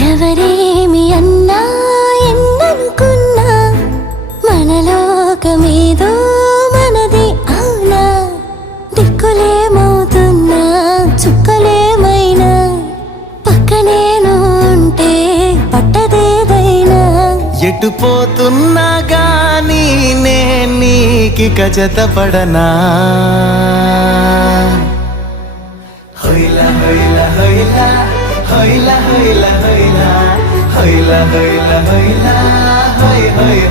ఎవరేమి అన్నా ఎన్ననుకున్నా మనలోకమేదో మనది అవునా దిక్కులేమవుతున్నా చుక్కలేమైనా పక్కనేను ఉంటే పట్టదేదైనా ఎటు పోతున్నా గానీ నీకిక జతపడనా హొయ్లా హొయ్లా హొయ్లా హొయ్లా హొయ్లా హొయ్లా హొయ్లా హొయ్లా హొయ్లా హొయ్ హొయ్